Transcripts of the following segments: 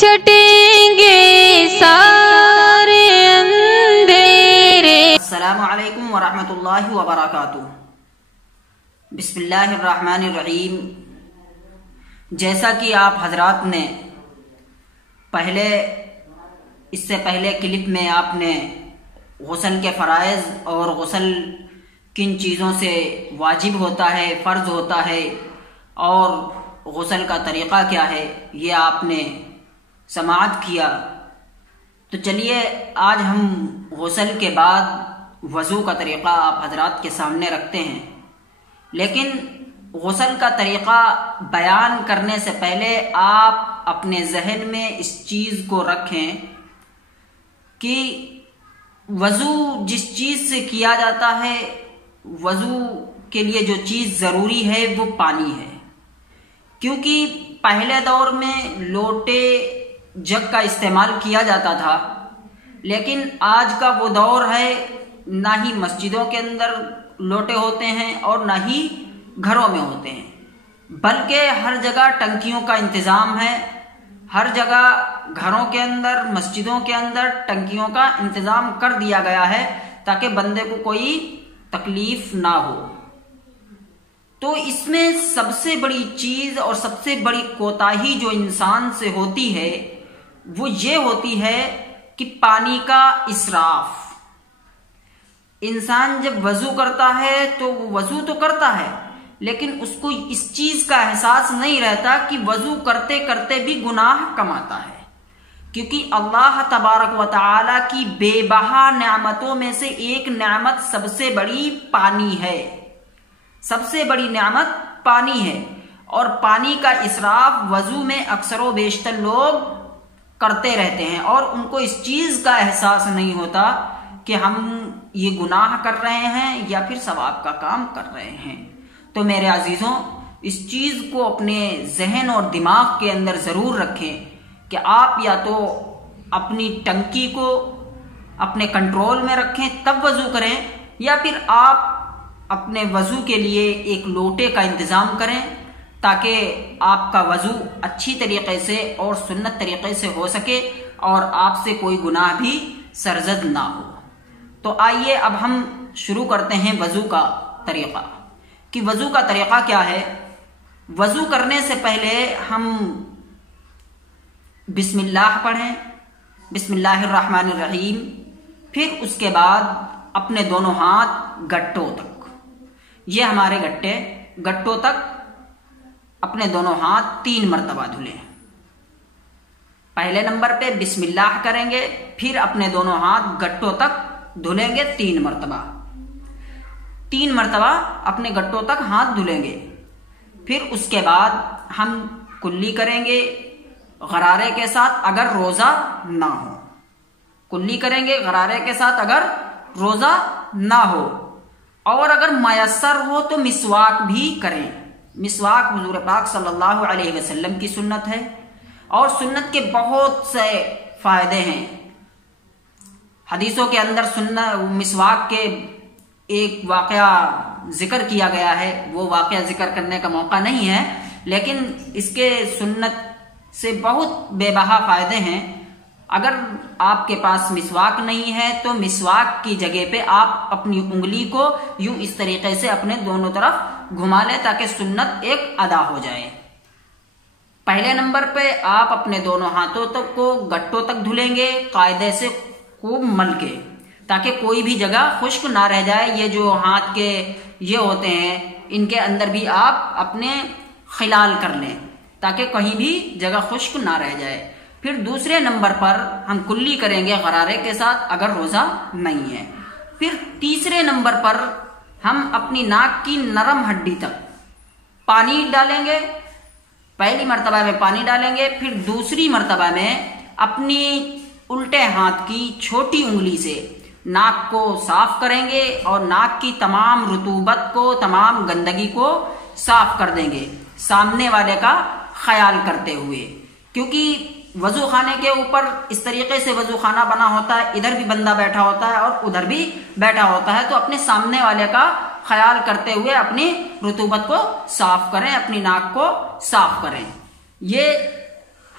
छटेंगे सारे अंधेरे। अस्सलामु अलैकुम वरहमतुल्लाहि वबरकातुह। बिस्मिल्लाहिर्रहमानिर्रहीम। जैसा कि आप हजरात ने इससे पहले क्लिप में आपने गुस्ल के फ़राइज़ और गुस्ल किन चीज़ों से वाजिब होता है, फ़र्ज होता है और गुस्ल का तरीक़ा क्या है, ये आपने समाअत किया। तो चलिए आज हम गुस्ल के बाद वज़ू का तरीक़ा आप हजरात के सामने रखते हैं। लेकिन गुस्ल का तरीक़ा बयान करने से पहले आप अपने जहन में इस चीज़ को रखें कि वज़ू जिस चीज़ से किया जाता है, वज़ू के लिए जो चीज़ ज़रूरी है वो पानी है। क्योंकि पहले दौर में लोटे जग का इस्तेमाल किया जाता था, लेकिन आज का वो दौर है ना ही मस्जिदों के अंदर लोटे होते हैं और ना ही घरों में होते हैं, बल्कि हर जगह टंकियों का इंतज़ाम है। हर जगह घरों के अंदर, मस्जिदों के अंदर टंकियों का इंतज़ाम कर दिया गया है ताकि बंदे को कोई तकलीफ ना हो। तो इसमें सबसे बड़ी चीज़ और सबसे बड़ी कोताही जो इंसान से होती है वो ये होती है कि पानी का इसराफ। इंसान जब वज़ू करता है तो वो वज़ू तो करता है, लेकिन उसको इस चीज़ का एहसास नहीं रहता कि वज़ू करते करते भी गुनाह कमाता है। क्योंकि अल्लाह तबारक व तआला की बेबहा नेमतों में से एक नेमत सबसे बड़ी पानी है। सबसे बड़ी नेमत पानी है और पानी का इसराफ वज़ू में अक्सर व बेशतर लोग करते रहते हैं और उनको इस चीज़ का एहसास नहीं होता कि हम ये गुनाह कर रहे हैं या फिर सवाब का काम कर रहे हैं। तो मेरे अजीज़ों, इस चीज़ को अपने जहन और दिमाग के अंदर ज़रूर रखें कि आप या तो अपनी टंकी को अपने कंट्रोल में रखें तब वज़ू करें, या फिर आप अपने वज़ू के लिए एक लोटे का इंतज़ाम करें ताकि आपका वज़ू अच्छी तरीक़े से और सुन्नत तरीक़े से हो सके और आपसे कोई गुनाह भी सरज़द ना हो। तो आइए अब हम शुरू करते हैं वज़ू का तरीक़ा कि वज़ू का तरीक़ा क्या है। वज़ू करने से पहले हम बिस्मिल्लाह पढ़ें, बिस्मिल्लाहिर्रहमानिर्रहीम। फिर उसके बाद अपने दोनों हाथ गट्टों तक, ये हमारे गट्टों तक अपने दोनों हाथ 3 मरतबा धुलें। पहले नंबर पे बिस्मिल्लाह करेंगे, फिर अपने दोनों हाथ गट्टों तक धुलेंगे 3 मरतबा। 3 मरतबा अपने गट्टों तक हाथ धुलेंगे। फिर उसके बाद हम कुल्ली करेंगे गरारे के साथ अगर रोज़ा ना हो। कुल्ली करेंगे गरारे के साथ अगर रोज़ा ना हो, और अगर मयस्सर हो तो मिसवाक भी करें। मिसवाक हुजूर पाक सल्लल्लाहु अलैहि वसल्लम की सुन्नत है और सुन्नत के बहुत से फ़ायदे हैं। हदीसों के अंदर मिसवाक के एक वाक़या जिक्र किया गया है। वो वाक़या जिक्र करने का मौका नहीं है, लेकिन इसके सुन्नत से बहुत बेबहा फ़ायदे हैं। अगर आपके पास मिसवाक नहीं है तो मिसवाक की जगह पे आप अपनी उंगली को यूं इस तरीके से अपने दोनों तरफ घुमा लें ताकि सुन्नत एक अदा हो जाए। पहले नंबर पे आप अपने दोनों हाथों तक को गट्टों तक धुलेंगे कायदे से खूब मल के, ताकि कोई भी जगह खुश्क ना रह जाए। ये जो हाथ के ये होते हैं इनके अंदर भी आप अपने खिलाल कर लें ताकि कहीं भी जगह खुश्क ना रह जाए। फिर दूसरे नंबर पर हम कुल्ली करेंगे गरारे के साथ अगर रोज़ा नहीं है। फिर तीसरे नंबर पर हम अपनी नाक की नरम हड्डी तक पानी डालेंगे। पहली मर्तबा में पानी डालेंगे, फिर दूसरी मर्तबा में अपनी उल्टे हाथ की छोटी उंगली से नाक को साफ करेंगे और नाक की तमाम रुतूबत को, तमाम गंदगी को साफ कर देंगे सामने वाले का ख्याल करते हुए। क्योंकि वज़ू खाने के ऊपर इस तरीके से वज़ू खाना बना होता है, इधर भी बंदा बैठा होता है और उधर भी बैठा होता है, तो अपने सामने वाले का ख्याल करते हुए अपनी रुतूबत को साफ करें, अपनी नाक को साफ करें। ये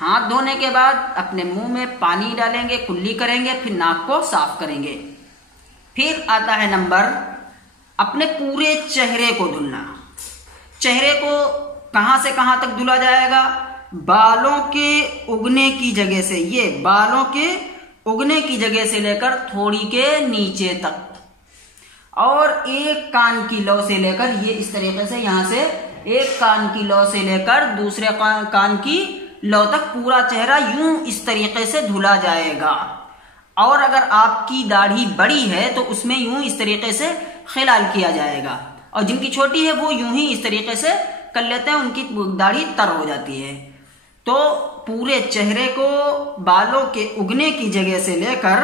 हाथ धोने के बाद अपने मुंह में पानी डालेंगे, कुल्ली करेंगे, फिर नाक को साफ करेंगे। फिर आता है नंबर अपने पूरे चेहरे को धुलना। चेहरे को कहां से कहां तक धुला जाएगा? बालों के उगने की जगह से, ये बालों के उगने की जगह से लेकर थोड़ी के नीचे तक, और एक कान की लौ से लेकर, ये इस तरीके से यहां से एक कान की लौ से लेकर दूसरे कान की लौ तक पूरा चेहरा यूं इस तरीके से धुला जाएगा। और अगर आपकी दाढ़ी बड़ी है तो उसमें यूं इस तरीके से खिलाल किया जाएगा, और जिनकी छोटी है वो यूं ही इस तरीके से कर लेते हैं, उनकी दाढ़ी तर हो जाती है। तो पूरे चेहरे को बालों के उगने की जगह से लेकर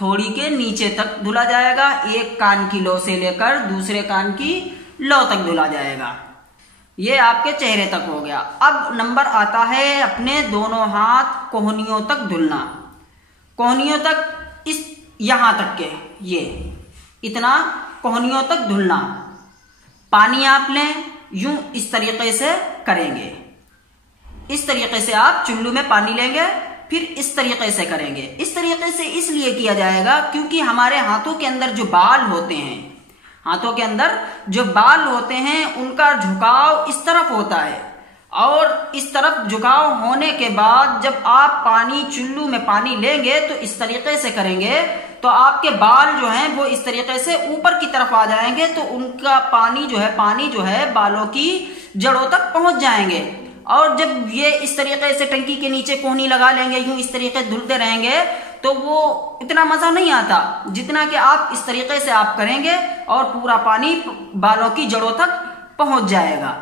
थोड़ी के नीचे तक धुला जाएगा, एक कान की लौ से लेकर दूसरे कान की लौ तक धुला जाएगा। ये आपके चेहरे तक हो गया। अब नंबर आता है अपने दोनों हाथ कोहनियों तक धुलना। कोहनियों तक, इस यहां तक के, ये इतना कोहनियों तक धुलना। पानी आप लें, यूं इस तरीके से करेंगे, इस तरीके से आप चुल्लू में पानी लेंगे, फिर इस तरीके से करेंगे। इस तरीके से इसलिए किया जाएगा क्योंकि हमारे हाथों के अंदर जो बाल होते हैं, हाथों के अंदर जो बाल होते हैं उनका झुकाव इस तरफ होता है, और इस तरफ झुकाव होने के बाद जब आप पानी चुल्लू में पानी लेंगे तो इस तरीके से करेंगे तो आपके बाल जो हैं वो इस तरीके से ऊपर की तरफ आ जाएंगे, तो उनका पानी जो है बालों की जड़ों तक पहुंच जाएंगे। और जब ये इस तरीके से टंकी के नीचे कोहनी लगा लेंगे, यूं इस तरीके से धुलते रहेंगे, तो वो इतना मजा नहीं आता जितना कि आप इस तरीके से आप करेंगे और पूरा पानी बालों की जड़ों तक पहुंच जाएगा।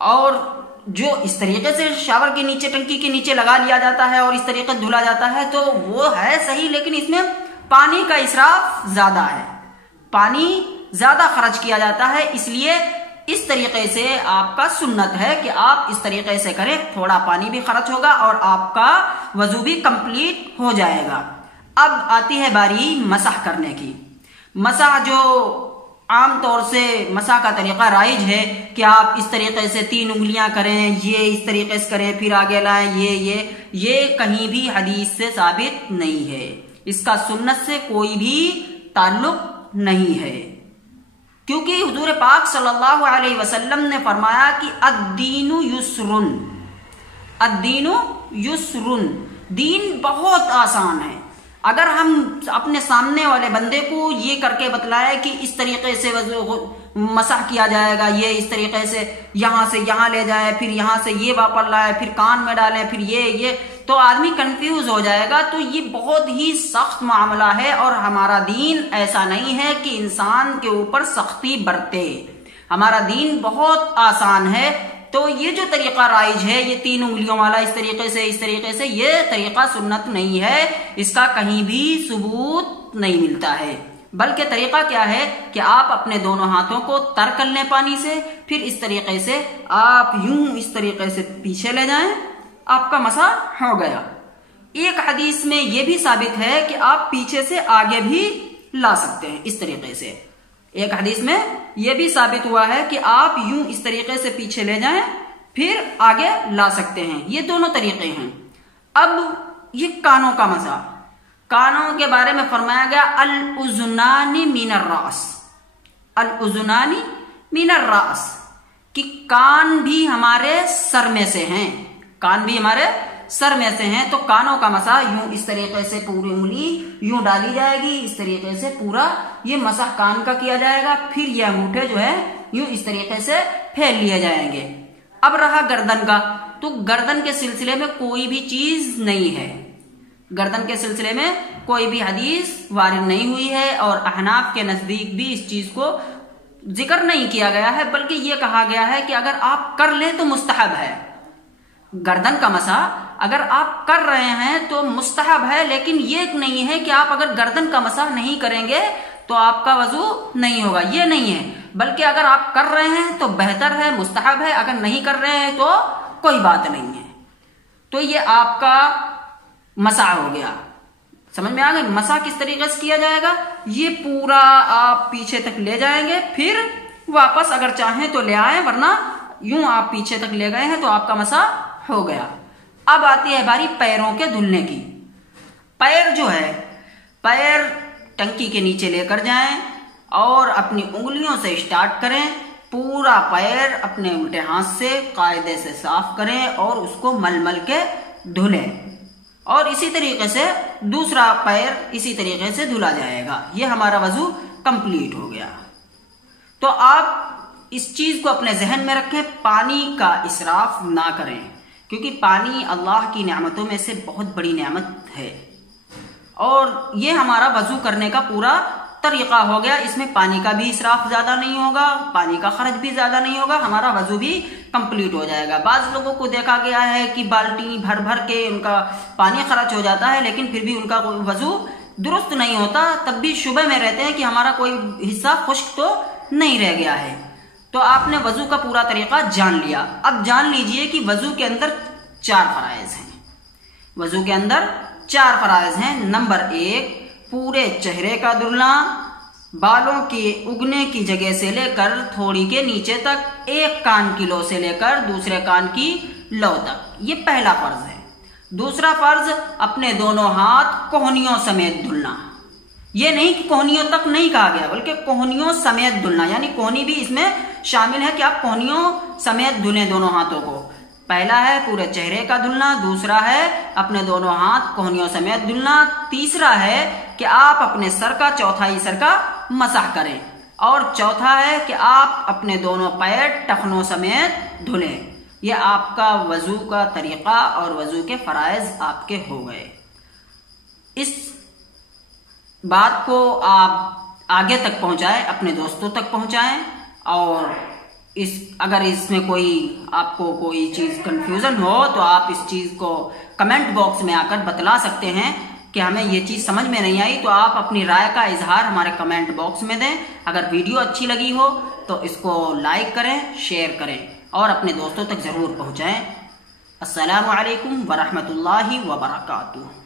और जो इस तरीके से शावर के नीचे, टंकी के नीचे लगा लिया जाता है और इस तरीके से धुला जाता है, तो वो है सही, लेकिन इसमें पानी का इसराफ ज्यादा है, पानी ज्यादा खर्च किया जाता है। इसलिए इस तरीके से आपका सुन्नत है कि आप इस तरीके से करें, थोड़ा पानी भी खर्च होगा और आपका वजू भी कंप्लीट हो जाएगा। अब आती है बारी मसाह करने की। मसाह जो आमतौर से मसाह का तरीका राइज है कि आप इस तरीके से 3 उंगलियां करें, ये इस तरीके से करें, फिर आगे लाएं, ये कहीं भी हदीस से साबित नहीं है, इसका सुन्नत से कोई भी ताल्लुक नहीं है। क्योंकि हुजूर पाक सल्लल्लाहु अलैहि वसल्लम ने फरमाया कि अद्दीनु युस्रुन, अद्दीनु युस्रुन, दीन बहुत आसान है। अगर हम अपने सामने वाले बंदे को ये करके बतलाए कि इस तरीके से मसाह किया जाएगा, ये इस तरीके से यहां ले जाए, फिर यहां से ये वापस लाए, फिर कान में डालें, फिर ये तो आदमी कंफ्यूज हो जाएगा। तो ये बहुत ही सख्त मामला है और हमारा दीन ऐसा नहीं है कि इंसान के ऊपर सख्ती बरते, हमारा दीन बहुत आसान है। तो ये जो तरीका राइज है, ये 3 उंगलियों वाला इस तरीके से, ये तरीका सुन्नत नहीं है, इसका कहीं भी सबूत नहीं मिलता है। बल्कि तरीका क्या है कि आप अपने दोनों हाथों को तर कर लें पानी से, फिर इस तरीके से आप यूं इस तरीके से पीछे ले जाएं, आपका मसाह हो गया। एक हदीस में यह भी साबित है कि आप पीछे से आगे भी ला सकते हैं इस तरीके से। एक हदीस में यह भी साबित हुआ है कि आप यूं इस तरीके से पीछे ले जाएं, फिर आगे ला सकते हैं। ये दोनों तरीके हैं। अब ये कानों का मसाह, कानों के बारे में फरमाया गया अल उज़ुनानी मिनर रास, अल उज़ुनानी मिनर रास, कि कान भी हमारे सर में से हैं, कान भी हमारे सर में से हैं। तो कानों का मसाह यूं इस तरीके से पूरी उंगली यूं डाली जाएगी, इस तरीके से पूरा ये मसाह कान का किया जाएगा, फिर ये अंगूठे जो है यूं इस तरीके से फैल लिए जाएंगे। अब रहा गर्दन का, तो गर्दन के सिलसिले में कोई भी चीज नहीं है, गर्दन के सिलसिले में कोई भी हदीस वारिद नहीं हुई है और अहनाफ के नजदीक भी इस चीज को जिक्र नहीं किया गया है, बल्कि ये कहा गया है कि अगर आप कर ले तो मुस्तहब है। गर्दन का मसाह अगर आप कर रहे हैं तो मुस्तहब है, लेकिन ये नहीं है कि आप अगर गर्दन का मसाह नहीं करेंगे तो आपका वजू नहीं होगा, ये नहीं है। बल्कि अगर आप कर रहे हैं तो बेहतर है, मुस्तहब है, अगर नहीं कर रहे हैं तो कोई बात नहीं है। तो ये आपका मसाह हो गया। समझ में आ गया मसाह किस तरीके से किया जाएगा? ये पूरा आप पीछे तक ले जाएंगे, फिर वापस अगर चाहें तो ले आए, वरना यूं आप पीछे तक ले गए हैं तो आपका मसाह हो गया। अब आती है बारी पैरों के धुलने की। पैर जो है, पैर टंकी के नीचे लेकर जाएं और अपनी उंगलियों से स्टार्ट करें। पूरा पैर अपने उल्टे हाथ से कायदे से साफ करें और उसको मल के धुलें। और इसी तरीके से दूसरा पैर इसी तरीके से धुला जाएगा। ये हमारा वजू कंप्लीट हो गया। तो आप इस चीज को अपने जहन में रखें, पानी का इसराफ ना करें, क्योंकि पानी अल्लाह की नेमतों में से बहुत बड़ी नेमत है। और ये हमारा वजू करने का पूरा तरीका हो गया। इसमें पानी का भी इसराफ ज्यादा नहीं होगा, पानी का खर्च भी ज्यादा नहीं होगा, हमारा वजू भी कंप्लीट हो जाएगा। बाज लोगों को देखा गया है कि बाल्टी भर भर के उनका पानी खर्च हो जाता है, लेकिन फिर भी उनका वजू दुरुस्त नहीं होता, तब भी शुबह में रहते हैं कि हमारा कोई हिस्सा खुश्क तो नहीं रह गया है। तो आपने वजू का पूरा तरीका जान लिया। अब जान लीजिए कि वजू के अंदर 4 फराइज हैं। वजू के अंदर 4 फराइज हैं। नंबर 1, पूरे चेहरे का धुलना, बालों के उगने की जगह से लेकर थोड़ी के नीचे तक, एक कान की लो से लेकर दूसरे कान की लो तक, ये पहला फर्ज है। दूसरा फर्ज, अपने दोनों हाथ कोहनियों समेत धुलना। ये नहीं कि कोहनियों तक नहीं कहा गया, बल्कि कोहनियों समेत धुलना, यानी कोहनी भी इसमें शामिल है कि आप कोहनियों समेत धुलें दोनों हाथों को। पहला है पूरे चेहरे का धुलना, दूसरा है अपने दोनों हाथ कोहनियों समेत धुलना, तीसरा है कि आप अपने सर का चौथाई हिस्सा का मसाह करें, और चौथा है कि आप अपने दोनों पैर टखनों समेत धुलें। यह आपका वजू का तरीका और वजू के फराइज आपके हो गए। इस बात को आप आगे तक पहुंचाएं, अपने दोस्तों तक पहुंचाएं, और अगर इसमें कोई आपको कोई चीज कंफ्यूजन हो तो आप इस चीज को कमेंट बॉक्स में आकर बतला सकते हैं कि हमें ये चीज समझ में नहीं आई। तो आप अपनी राय का इजहार हमारे कमेंट बॉक्स में दें। अगर वीडियो अच्छी लगी हो तो इसको लाइक करें, शेयर करें और अपने दोस्तों तक जरूर पहुंचाएं। अस्सलामु अलैकुम वरहमतुल्लाहि वबरकातुहू।